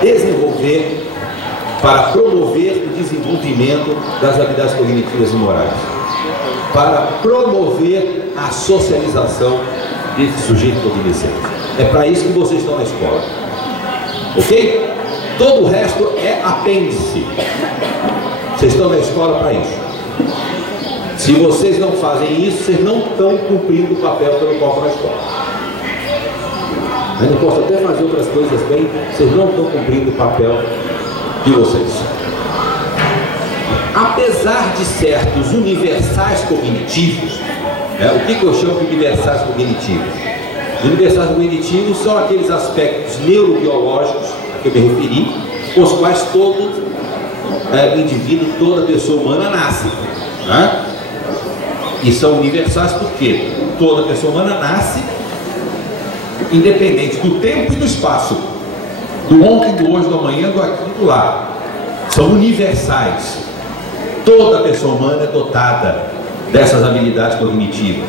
desenvolver, para promover o desenvolvimento das habilidades cognitivas e morais, para promover a socialização desse sujeito cognitivo. É para isso que vocês estão na escola, ok? Todo o resto é apêndice. Vocês estão na escola para isso. Se vocês não fazem isso, vocês não estão cumprindo o papel pelo qual estão na escola. Eu não posso até fazer outras coisas bem, vocês não estão cumprindo o papel de vocês. Apesar de certos universais cognitivos, o que eu chamo de universais cognitivos? Os universais cognitivos são aqueles aspectos neurobiológicos a que eu me referi, com os quais todo indivíduo, toda pessoa humana nasce, né? E são universais porque toda pessoa humana nasce independente do tempo e do espaço, do ontem, do hoje, do amanhã, do aqui e do lá. São universais. Toda pessoa humana é dotada dessas habilidades cognitivas,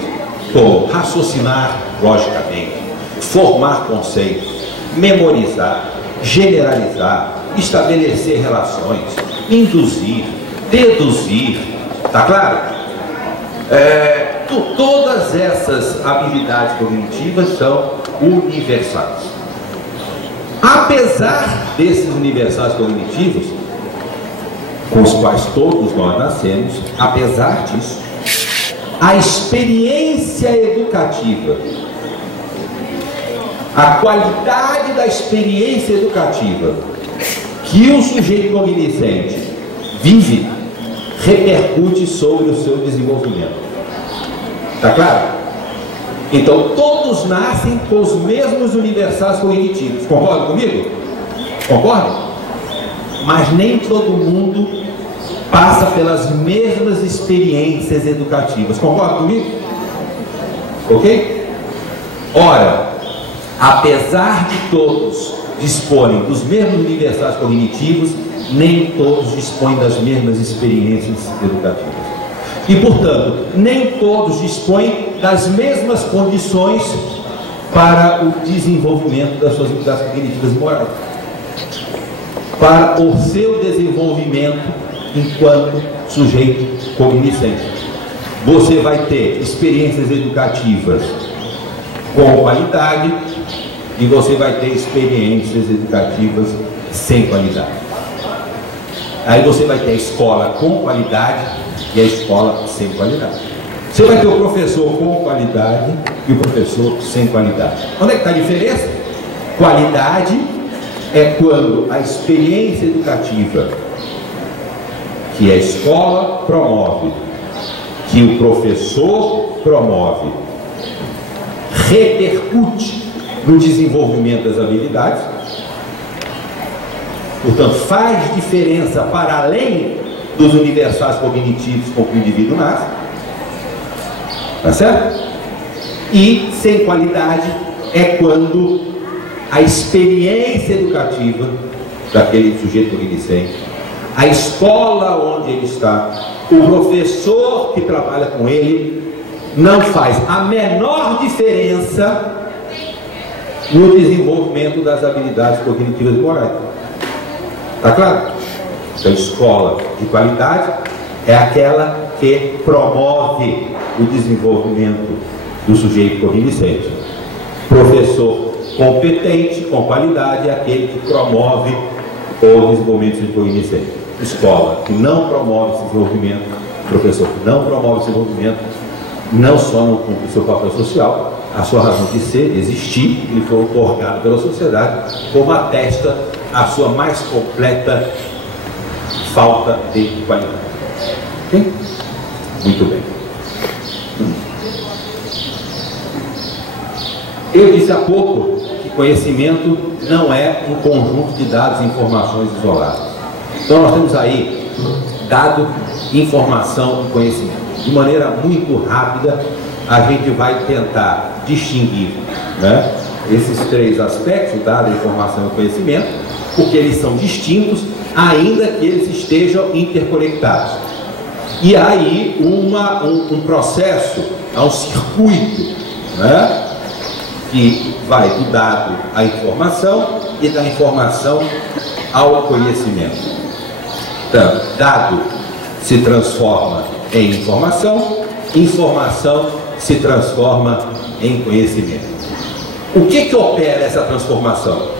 como raciocinar logicamente, formar conceitos, memorizar, generalizar, estabelecer relações, induzir, deduzir, tá claro? Todas essas habilidades cognitivas são universais. Apesar desses universais cognitivos, com os quais todos nós nascemos, apesar disso, a experiência educativa, a qualidade da experiência educativa que o sujeito cognoscente vive, repercute sobre o seu desenvolvimento. Está claro? Então todos nascem com os mesmos universais cognitivos. Concordam comigo? Concordam? Mas nem todo mundo passa pelas mesmas experiências educativas. Concordam comigo? Ok? Ora, apesar de todos disporem dos mesmos universais cognitivos, nem todos dispõem das mesmas experiências educativas. E, portanto, nem todos dispõem das mesmas condições para o desenvolvimento das suas habilidades cognitivas e morais, para o seu desenvolvimento enquanto sujeito cognoscente. Você vai ter experiências educativas com qualidade e você vai ter experiências educativas sem qualidade. Aí você vai ter a escola com qualidade e a escola sem qualidade. Você vai ter o professor com qualidade e o professor sem qualidade. Onde é que está a diferença? Qualidade é quando a experiência educativa que a escola promove, que o professor promove, repercute no desenvolvimento das habilidades. Portanto, faz diferença para além dos universais cognitivos com que o indivíduo nasce. Tá certo? E sem qualidade é quando a experiência educativa daquele sujeito cognoscente, a escola onde ele está, o professor que trabalha com ele, não faz a menor diferença no desenvolvimento das habilidades cognitivas e morais. Tá claro? Então, escola de qualidade é aquela que promove o desenvolvimento do sujeito cognoscente. Professor competente, com qualidade, é aquele que promove o desenvolvimento do cognoscente. Escola que não promove esse desenvolvimento, professor que não promove esse desenvolvimento, não só não cumpre o seu papel social, a sua razão de ser, de existir, ele foi otorgado pela sociedade, como atesta a sua mais completa falta de qualidade. Okay? Muito bem. Eu disse há pouco que conhecimento não é um conjunto de dados e informações isolados. Então nós temos aí dado, informação e conhecimento. De maneira muito rápida, a gente vai tentar distinguir, né, esses três aspectos, dado, informação e conhecimento, porque eles são distintos, ainda que eles estejam interconectados. E aí um processo, um circuito, né, que vai do dado à informação e da informação ao conhecimento. Então, dado se transforma em informação, informação se transforma em conhecimento. O que opera essa transformação?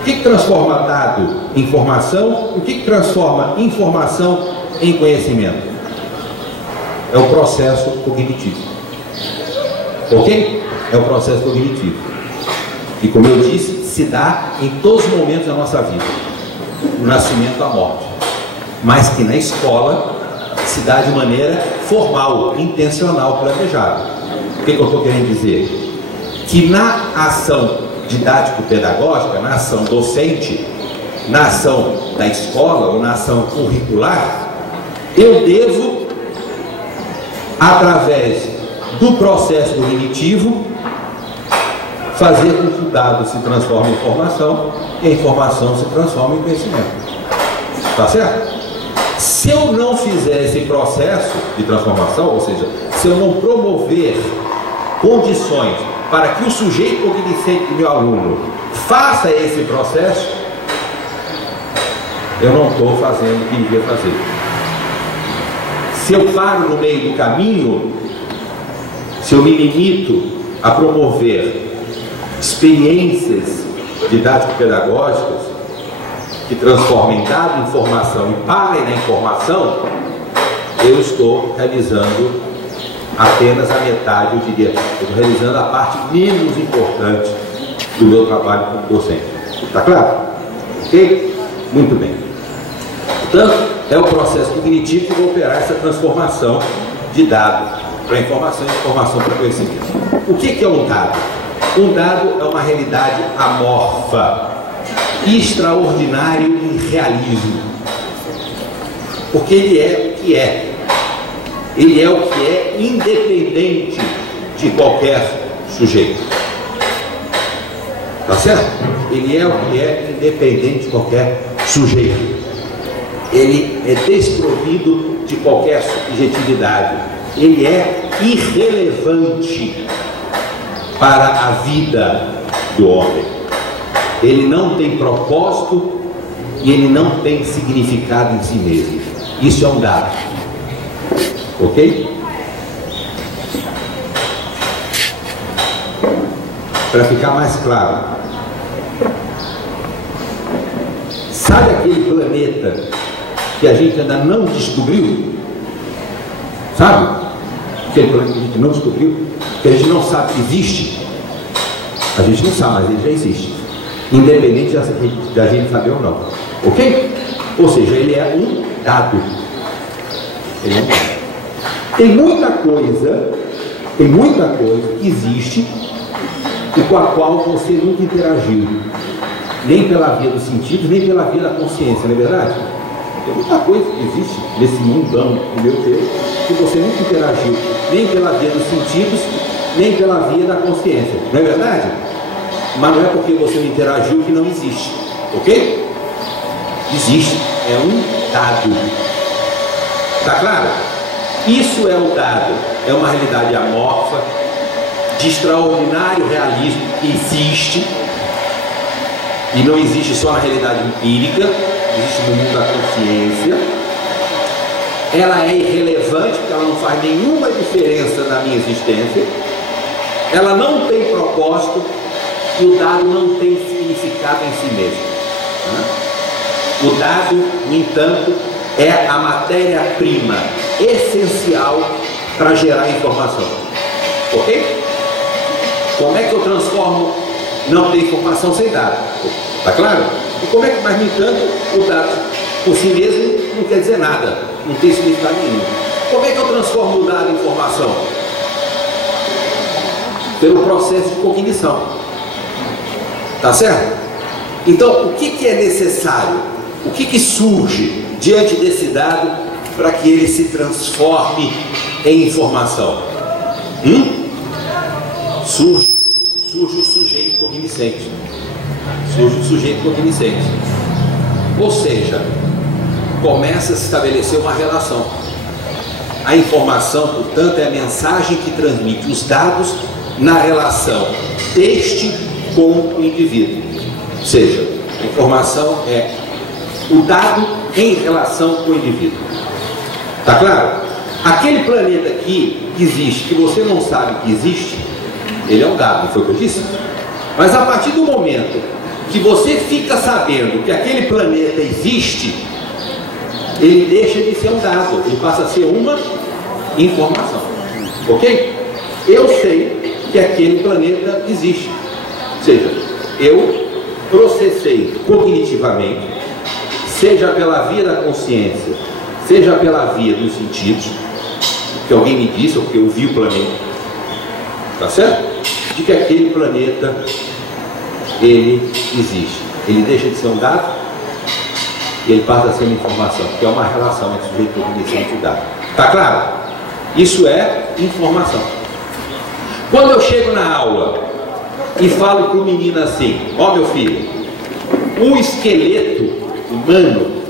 O que transforma dado em informação? O que transforma informação em conhecimento? É o processo cognitivo. Ok? É o processo cognitivo. E como eu disse, se dá em todos os momentos da nossa vida. O nascimento, a morte. Mas que na escola se dá de maneira formal, intencional, planejada. O que eu estou querendo dizer? Que na ação didático-pedagógica, na ação docente, na ação da escola ou na ação curricular, eu devo, através do processo cognitivo, fazer com que o dado se transforme em informação e a informação se transforme em conhecimento. Tá certo? Se eu não fizer esse processo de transformação, ou seja, se eu não promover condições para que o sujeito cognoscente do meu aluno faça esse processo, eu não estou fazendo o que devia fazer. Se eu paro no meio do caminho, se eu me limito a promover experiências didático-pedagógicas que transformem dado em informação e parem na informação, eu estou realizando apenas a metade, eu diria, estou realizando a parte menos importante do meu trabalho como docente. Está claro? Ok? Muito bem. Portanto, é o processo cognitivo que vai operar essa transformação de dado para informação e informação para conhecimento. O que é um dado? Um dado é uma realidade amorfa, extraordinário em realismo. Porque ele é o que é. Ele é o que é independente de qualquer sujeito. Tá certo? Ele é o que é independente de qualquer sujeito. Ele é desprovido de qualquer subjetividade. Ele é irrelevante para a vida do homem. Ele não tem propósito e ele não tem significado em si mesmo. Isso é um dado. Ok? Para ficar mais claro, sabe aquele planeta que a gente ainda não descobriu? Sabe? Aquele planeta que a gente não descobriu, que a gente não sabe que existe. A gente não sabe, mas ele já existe, independente da gente saber ou não. Ok? Ou seja, ele é um dado. Ele é um dado. Tem muita coisa que existe e com a qual você nunca interagiu, nem pela via dos sentidos, nem pela via da consciência, não é verdade? Tem muita coisa que existe nesse mundão, meu Deus, que você nunca interagiu, nem pela via dos sentidos, nem pela via da consciência, não é verdade? Mas não é porque você não interagiu que não existe, ok? Existe, é um dado. Está claro? Isso é o dado, é uma realidade amorfa, de extraordinário realismo, que existe, e não existe só na realidade empírica, existe no mundo da consciência. Ela é irrelevante, porque ela não faz nenhuma diferença na minha existência, ela não tem propósito, e o dado não tem significado em si mesmo. O dado, no entanto, é a matéria-prima essencial para gerar informação. Ok? Como é que eu transformo não ter informação sem dado? Está claro? E como é que, mas no entanto, o dado por si mesmo não quer dizer nada, não tem significado nenhum. Como é que eu transformo o dado em informação? Pelo processo de cognição. Tá certo? Então, o que é necessário? O que surge diante desse dado para que ele se transforme em informação? Surge o sujeito cognoscente. Surge o sujeito cognoscente. Ou seja, começa a se estabelecer uma relação. A informação, portanto, é a mensagem que transmite os dados na relação deste com o indivíduo. Ou seja, A informação é o dado em relação com o indivíduo. Tá claro? Aquele planeta aqui que existe, que você não sabe que existe, ele é um dado, não foi o que eu disse? Mas a partir do momento que você fica sabendo que aquele planeta existe, ele deixa de ser um dado, ele passa a ser uma informação. Ok? Eu sei que aquele planeta existe. Ou seja, eu processei cognitivamente, seja pela via da consciência, seja pela via dos sentidos, que alguém me disse, ou que eu vi o planeta, tá certo? De que aquele planeta, ele existe. Ele deixa de ser um dado e ele passa a ser uma informação, que é uma relação entre sujeito cognitivo e dado. Tá claro? Isso é informação. Quando eu chego na aula e falo para o menino assim: ó, meu filho, um esqueleto humano,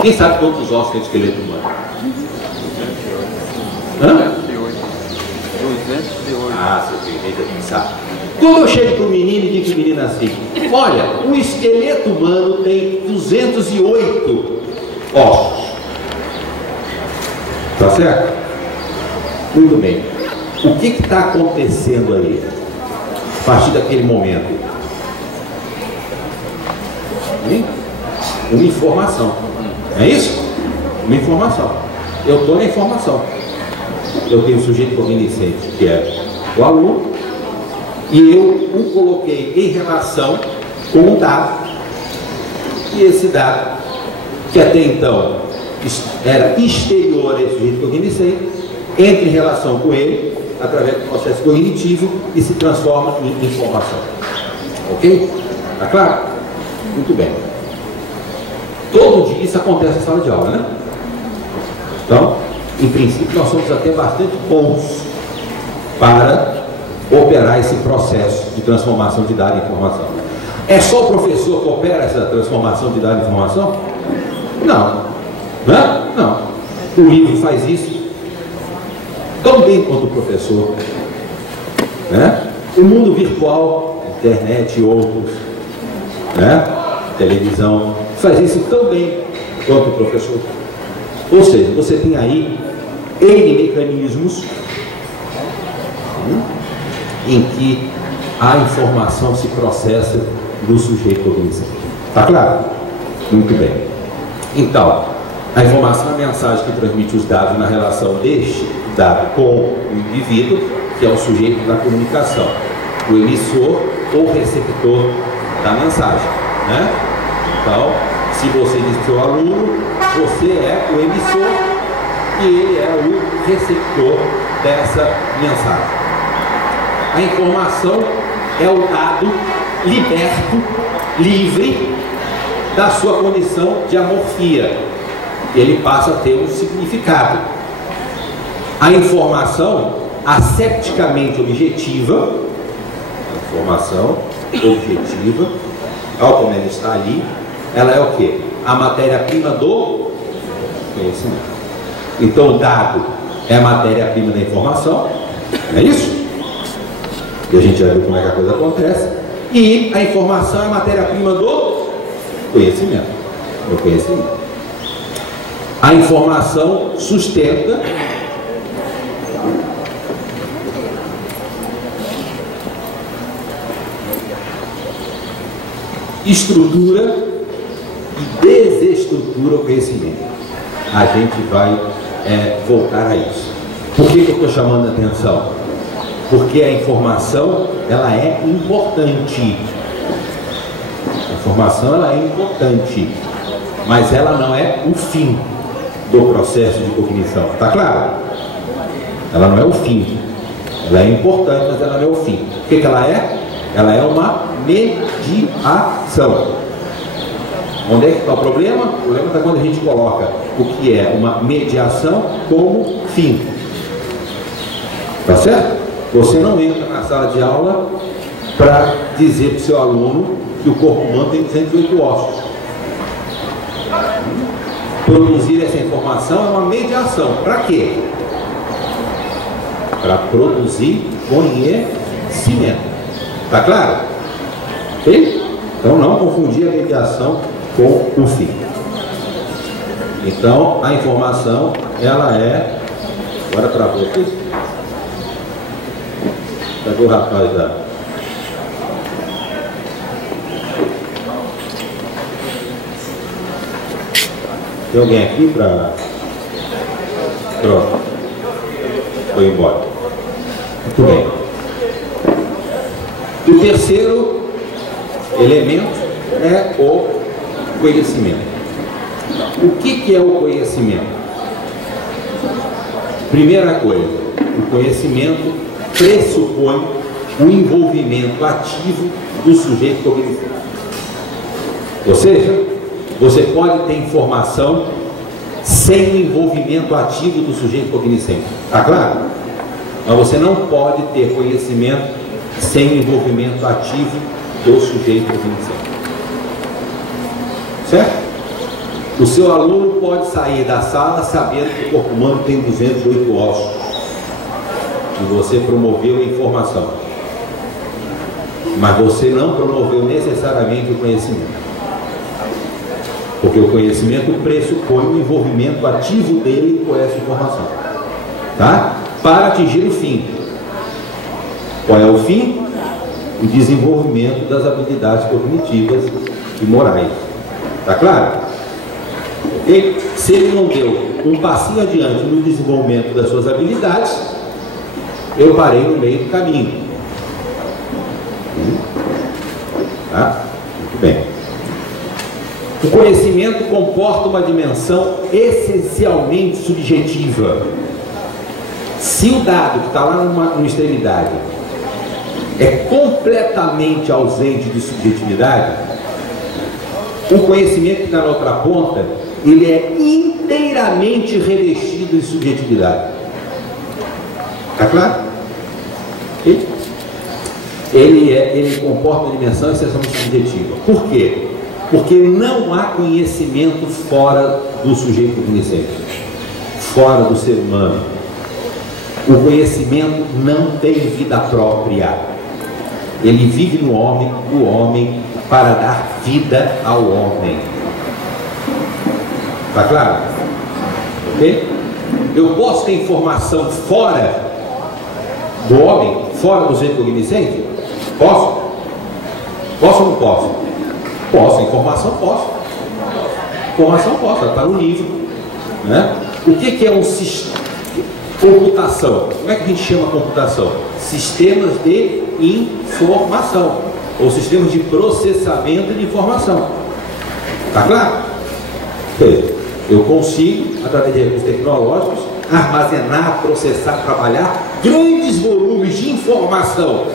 quem sabe quantos ossos tem o esqueleto humano? 208. Ah, você tem que pensar. Quando eu chego para o menino e digo para o menino assim: olha, um esqueleto humano tem 208 ossos. Tá certo? Muito bem. O que está acontecendo ali a partir daquele momento? Hein? Uma informação. É isso? Uma informação. Eu estou na informação. Eu tenho um sujeito cognitivo, que é o aluno, e eu o coloquei em relação com um dado. E esse dado, que até então era exterior a esse sujeito cognitivo, entra em relação com ele através do processo cognitivo e se transforma em informação. Ok? Está claro? Muito bem. Todo dia isso acontece na sala de aula, né? Então, em princípio, nós somos até bastante bons para operar esse processo de transformação de dado em informação. É só o professor que opera essa transformação de dado em informação? Não. Né? Não. O livro faz isso tão bem quanto o professor. Né? O mundo virtual, internet e outros, né? Televisão, faz isso tão bem quanto o professor. Ou seja, você tem aí N mecanismos em que a informação se processa do sujeito cognitivo. Está claro? Muito bem. Então, a informação é a mensagem que transmite os dados na relação deste dado com o indivíduo, que é o sujeito da comunicação, o emissor ou receptor da mensagem, né? Então, se você diz para o seu aluno, você é o emissor e ele é o receptor dessa mensagem. A informação é o dado liberto, livre da sua condição de amorfia. Ele passa a ter um significado. A informação asepticamente objetiva, a informação objetiva, tal como ela está ali, ela é o quê? A matéria-prima do conhecimento. Então o dado é a matéria-prima da informação, não é isso? E a gente já viu como é que a coisa acontece. E a informação é a matéria-prima do conhecimento. Do conhecimento. A informação sustenta estrutura e desestrutura o conhecimento. A gente vai voltar a isso. Por que eu estou chamando a atenção? Porque a informação, ela é importante. A informação, ela é importante, mas ela não é o fim do processo de cognição. Está claro? Ela não é o fim. Ela é importante, mas ela não é o fim. O que ela é? Ela é uma mediação. Onde é que está o problema? O problema está quando a gente coloca o que é uma mediação como fim. Tá certo? Você não entra na sala de aula para dizer para o seu aluno que o corpo humano tem 208 ossos. Produzir essa informação é uma mediação. Para quê? Para produzir conhecimento. Tá claro? Ok? Então não confundir a mediação com o fim. Então a informação, ela é... Agora travou aqui. Cadê o rapaz da... Tem alguém aqui para... Pronto. Foi embora. Muito bem. E o terceiro elemento é o conhecimento. O que é o conhecimento? Primeira coisa, o conhecimento pressupõe o envolvimento ativo do sujeito cognitivo. Ou seja, você pode ter informação sem o envolvimento ativo do sujeito cognoscente. Está claro? Mas você não pode ter conhecimento sem o envolvimento ativo do sujeito cognoscente. Certo? O seu aluno pode sair da sala sabendo que o corpo humano tem 208 ossos. E você promoveu a informação. Mas você não promoveu necessariamente o conhecimento. Porque o conhecimento pressupõe o envolvimento ativo dele com essa informação. Tá? Para atingir o fim. Qual é o fim? O desenvolvimento das habilidades cognitivas e morais. Tá claro? Okay? Se ele não deu um passinho adiante no desenvolvimento das suas habilidades, eu parei no meio do caminho. Tá? Muito bem. O conhecimento comporta uma dimensão essencialmente subjetiva. Se o dado que está lá numa extremidade é completamente ausente de subjetividade, o conhecimento que está na outra ponta, ele é inteiramente revestido de subjetividade. Está claro? Ele comporta uma dimensão essencialmente subjetiva. Por quê? Porque não há conhecimento fora do sujeito cognoscente, fora do ser humano. O conhecimento não tem vida própria. Ele vive no homem, o homem, para dar vida ao homem. Está claro? Ok? Eu posso ter informação fora do homem, fora do sujeito cognoscente? Posso? Posso ou não posso? Posso, informação posso. Informação posso, ela está no livro. Né? O que é um sistema? Computação. Como é que a gente chama computação? Sistemas de informação. Ou sistemas de processamento de informação. Está claro? Eu consigo, através de recursos tecnológicos, armazenar, processar, trabalhar grandes volumes de informação.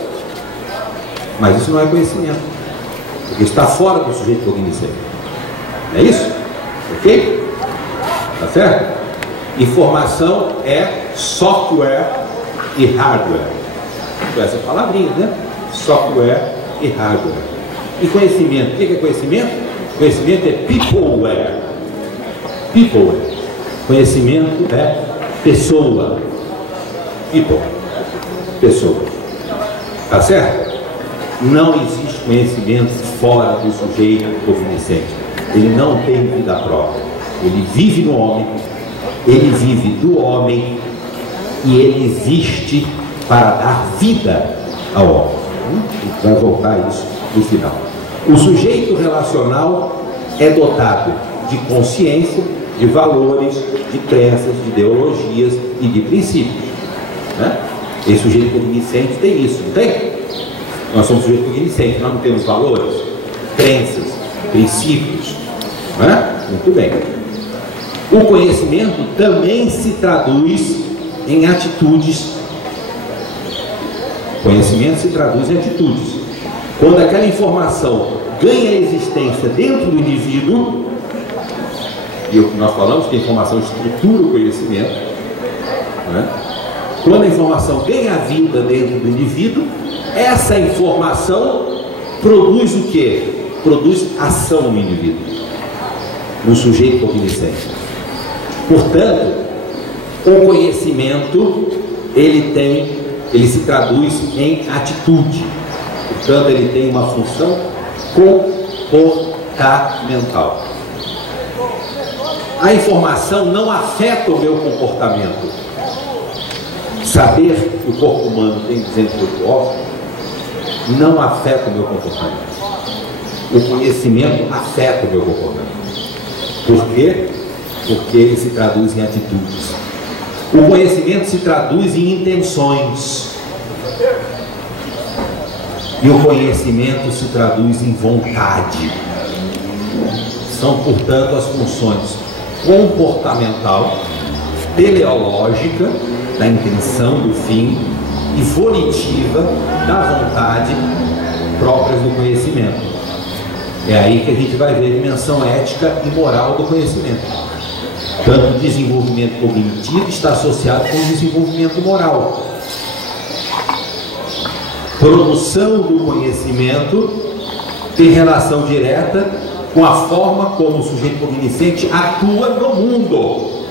Mas isso não é conhecimento. Porque está fora do sujeito cognoscente. É isso? Ok? Tá certo? Informação é software e hardware. Com essa palavrinha, né? Software e hardware. E conhecimento. O que é conhecimento? Conhecimento é peopleware. Peopleware. Conhecimento é pessoa. People. Pessoa. Tá certo? Não existe conhecimento fora do sujeito cognoscente. Ele não tem vida própria. Ele vive no homem, ele vive do homem e ele existe para dar vida ao homem. Vai voltar a isso no final. O sujeito relacional é dotado de consciência, de valores, de crenças, de ideologias e de princípios. Né? Esse sujeito cognoscente tem isso, não tem? Nós somos sujeitos cognoscentes, nós não temos valores, crenças, princípios. Não é? Muito bem. O conhecimento também se traduz em atitudes. O conhecimento se traduz em atitudes. Quando aquela informação ganha existência dentro do indivíduo, e o que nós falamos que a informação estrutura o conhecimento, né? Quando a informação ganha vida dentro do indivíduo, essa informação produz o quê? Produz ação no indivíduo, no sujeito cognoscente. Portanto, o conhecimento ele se traduz em atitude. Portanto, ele tem uma função comportamental. A informação não afeta o meu comportamento. Saber que o corpo humano tem 208 órgãos não afeta o meu comportamento. O conhecimento afeta o meu comportamento. Por quê? Porque ele se traduz em atitudes. O conhecimento se traduz em intenções. E o conhecimento se traduz em vontade. São, portanto, as funções comportamental, teleológica, da intenção do fim, e volitiva, da vontade, próprias do conhecimento. É aí que a gente vai ver a dimensão ética e moral do conhecimento. Tanto o desenvolvimento cognitivo está associado com o desenvolvimento moral. Produção do conhecimento tem relação direta com a forma como o sujeito cognoscente atua no mundo,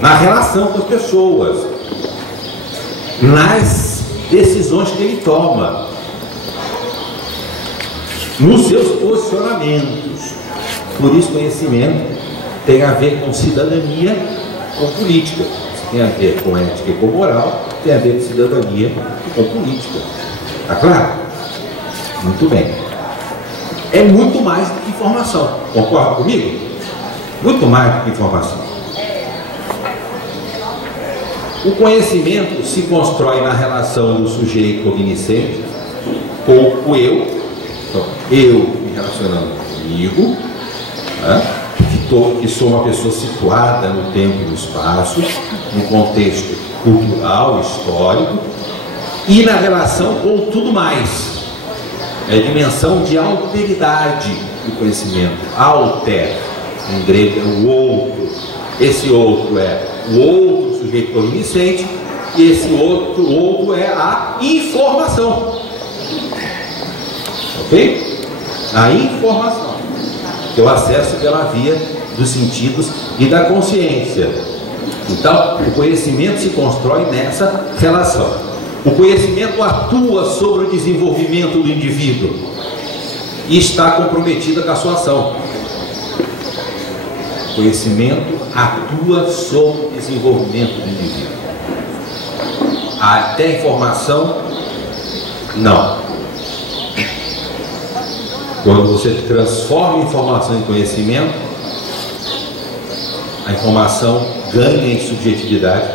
na relação com as pessoas, nas decisões que ele toma, nos seus posicionamentos. Por isso, conhecimento tem a ver com cidadania, com política. Tem a ver com ética e com moral, tem a ver com cidadania e com política. Está claro? Muito bem. É muito mais do que informação. Concorda comigo? Muito mais do que informação. O conhecimento se constrói na relação do sujeito cognoscente com o eu. Então, eu me relacionando comigo, né? Que sou uma pessoa situada no tempo e no espaço, no contexto cultural, histórico, e na relação com tudo mais. É a dimensão de alteridade do conhecimento. Alter, em grego, é o outro. Esse outro é o outro sujeito cognoscente, e esse outro é a informação. Ok? A informação, que eu acesso pela via dos sentidos e da consciência. Então, o conhecimento se constrói nessa relação. O conhecimento atua sobre o desenvolvimento do indivíduo e está comprometido com a sua ação. O conhecimento atua sobre o desenvolvimento do indivíduo. Até a informação, não. Quando você transforma informação em conhecimento, a informação ganha em subjetividade,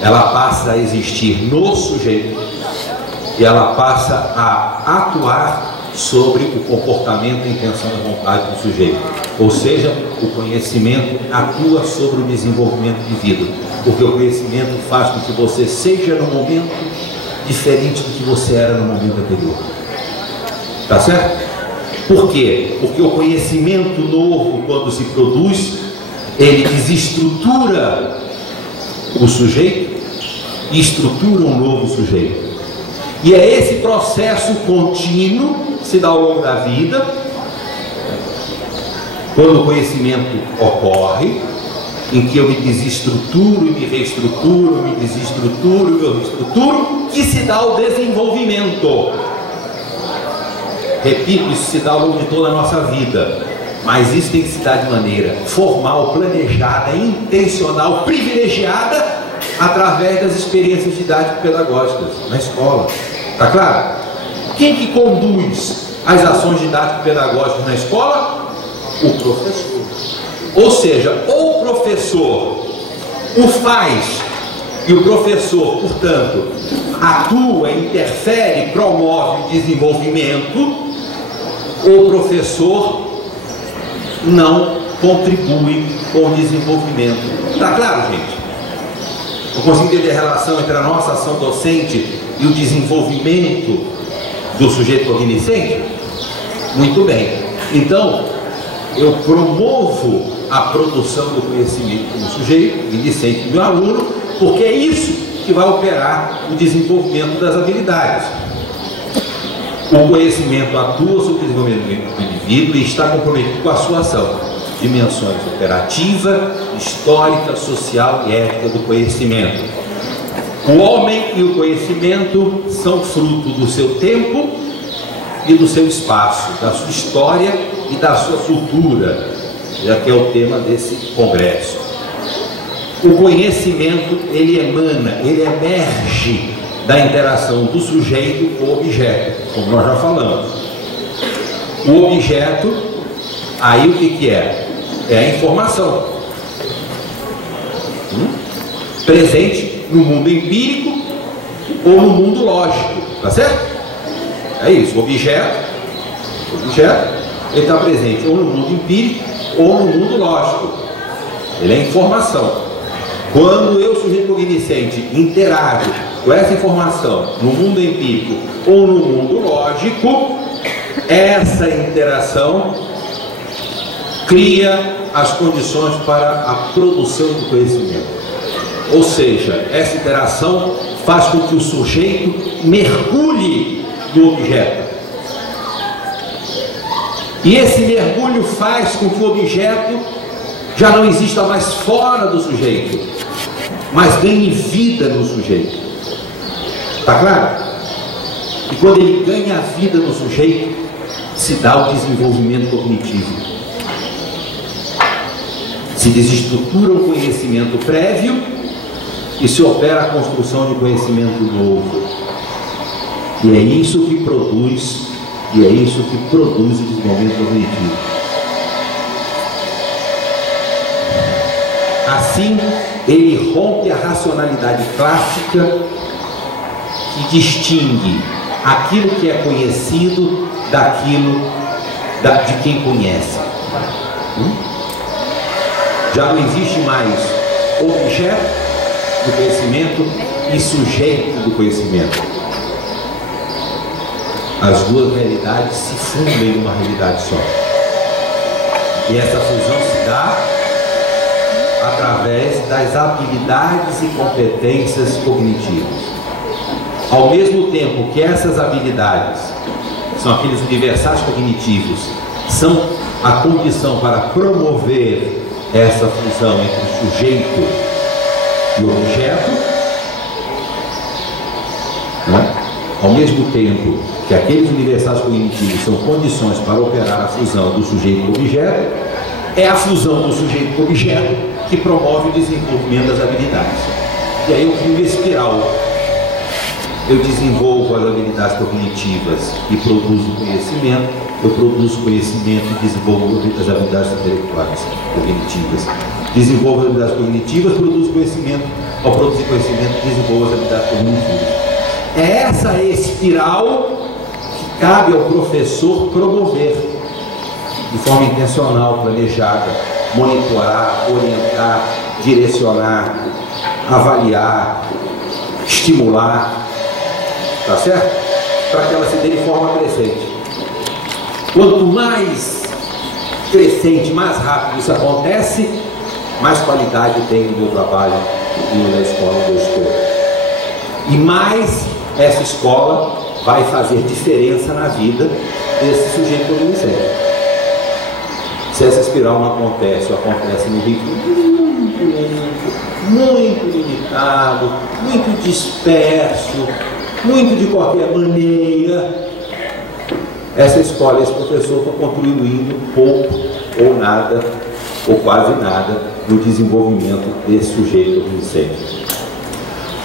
ela passa a existir no sujeito e ela passa a atuar sobre o comportamento, a intenção e a vontade do sujeito. Ou seja, o conhecimento atua sobre o desenvolvimento de vida, porque o conhecimento faz com que você seja no momento diferente do que você era no momento anterior. Tá certo? Por quê? Porque o conhecimento novo, quando se produz, ele desestrutura o sujeito e estrutura um novo sujeito. E é esse processo contínuo que se dá ao longo da vida, quando o conhecimento ocorre, em que eu me desestruturo e me reestruturo, me desestruturo e me reestruturo, que se dá o desenvolvimento. Repito, isso se dá ao longo de toda a nossa vida, mas isso tem que se dar de maneira formal, planejada, intencional, privilegiada, através das experiências didático-pedagógicas na escola. Está claro? Quem que conduz as ações didático-pedagógicas na escola? O professor. Ou seja, ou o professor o faz e o professor, portanto, atua, interfere, promove o desenvolvimento, ou o professor não contribui com o desenvolvimento. Está claro, gente? Eu consigo entender a relação entre a nossa ação docente e o desenvolvimento do sujeito cognoscente? Muito bem. Então, eu promovo a produção do conhecimento do sujeito, cognoscente do aluno, porque é isso que vai operar o desenvolvimento das habilidades. O conhecimento atua sobre o desenvolvimento do indivíduo e está comprometido com a sua ação. Dimensões operativa, histórica, social e ética do conhecimento. O homem e o conhecimento são fruto do seu tempo e do seu espaço, da sua história e da sua cultura, já que é o tema desse congresso. O conhecimento, ele emana, ele emerge da interação do sujeito com o objeto, como nós já falamos. O objeto, aí o que é? É a informação. Presente no mundo empírico ou no mundo lógico, tá certo? É isso, o objeto, ele está presente ou no mundo empírico ou no mundo lógico. Ele é informação. Quando eu, sujeito cognoscente, interajo com essa informação no mundo empírico ou no mundo lógico, essa interação cria as condições para a produção do conhecimento. Ou seja, essa interação faz com que o sujeito mergulhe no objeto. E esse mergulho faz com que o objeto já não exista mais fora do sujeito, mas ganhe vida no sujeito. Está claro? E quando ele ganha a vida no sujeito, se dá o desenvolvimento cognitivo. Se desestrutura um conhecimento prévio e se opera a construção de conhecimento novo. E é isso que produz, o desenvolvimento cognitivo. Assim, ele rompe a racionalidade clássica que distingue aquilo que é conhecido de quem conhece. Já não existe mais objeto do conhecimento e sujeito do conhecimento. As duas realidades se fundem numa realidade só. E essa fusão se dá através das habilidades e competências cognitivas. Ao mesmo tempo que essas habilidades são aqueles universais cognitivos, são a condição para promover essa fusão entre o sujeito e o objeto, né? Ao mesmo tempo que aqueles universais cognitivos são condições para operar a fusão do sujeito com o objeto, é a fusão do sujeito com o objeto que promove o desenvolvimento das habilidades. E aí eu crio uma espiral. Eu desenvolvo as habilidades cognitivas e produzo conhecimento, eu produzo conhecimento e desenvolvo as habilidades intelectuais cognitivas. Desenvolvo as habilidades cognitivas, produzo conhecimento, ao produzir conhecimento, desenvolvo as habilidades cognitivas. É essa espiral que cabe ao professor promover de forma intencional, planejada, monitorar, orientar, direcionar, avaliar, estimular, tá certo? Para que ela se dê de forma crescente. Quanto mais crescente, mais rápido isso acontece, mais qualidade tem no meu trabalho e na escola onde eu estou. E mais essa escola vai fazer diferença na vida desse sujeito cognoscente. Se essa espiral não acontece, ou acontece no ritmo muito lento, muito limitado, muito disperso, muito de qualquer maneira, essa escola, esse professor está contribuindo pouco ou nada, ou quase nada, no desenvolvimento desse sujeito cognoscente.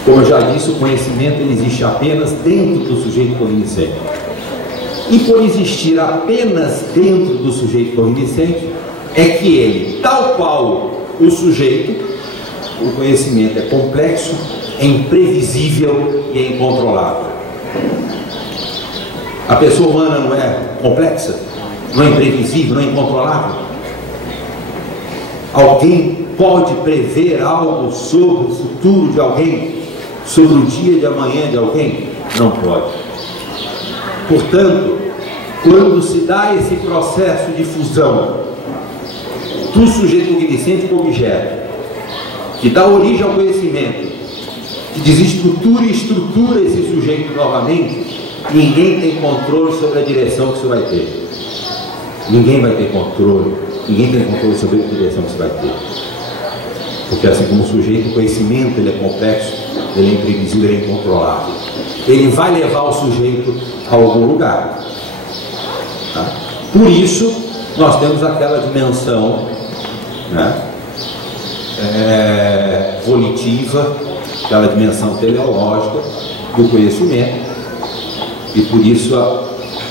Como eu já disse, o conhecimento ele existe apenas dentro do sujeito cognoscente. E por existir apenas dentro do sujeito cognoscente, é que ele, tal qual o sujeito, o conhecimento é complexo, é imprevisível e é incontrolável. A pessoa humana não é complexa? Não é imprevisível? Não é incontrolável? Alguém pode prever algo sobre o futuro de alguém? Sobre o dia de amanhã de alguém? Não pode. Portanto, quando se dá esse processo de fusão do sujeito cognoscente com o objeto, que dá origem ao conhecimento, que desestrutura e estrutura esse sujeito novamente, ninguém tem controle sobre a direção que você vai ter. Ninguém vai ter controle. Ninguém tem controle sobre a direção que você vai ter. Porque assim como o sujeito, o conhecimento ele é complexo, ele é imprevisível, ele é incontrolável. Ele vai levar o sujeito a algum lugar. Tá? Por isso, nós temos aquela dimensão, né, volitiva, aquela dimensão teleológica do conhecimento, e por isso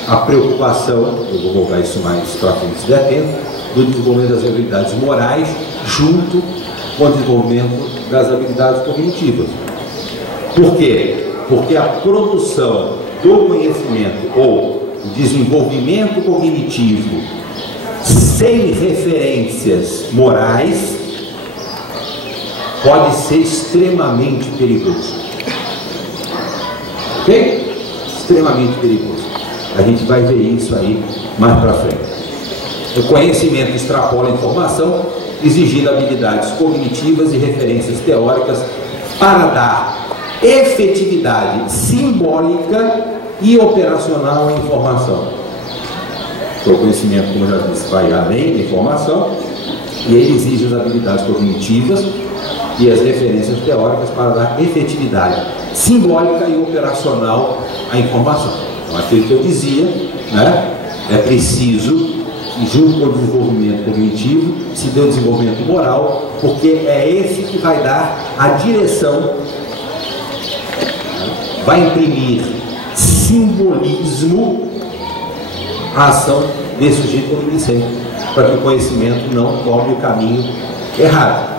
a preocupação, eu vou voltar isso mais para frente se der tempo, do desenvolvimento das habilidades morais junto com o desenvolvimento das habilidades cognitivas. Por quê? Porque a produção do conhecimento ou o desenvolvimento cognitivo sem referências morais pode ser extremamente perigoso. Ok? Extremamente perigoso. A gente vai ver isso aí mais para frente. O conhecimento extrapola a informação, exigindo habilidades cognitivas e referências teóricas para dar efetividade simbólica e operacional à informação. O conhecimento, como eu já disse, vai além da informação e ele exige as habilidades cognitivas e as referências teóricas para dar efetividade simbólica e operacional à informação. Então, aquilo que eu dizia, né, é preciso, e junto com o desenvolvimento cognitivo, se dê o desenvolvimento moral, porque é esse que vai dar a direção, vai imprimir simbolismo à ação desse sujeito cognoscente, para que o conhecimento não tome o caminho errado.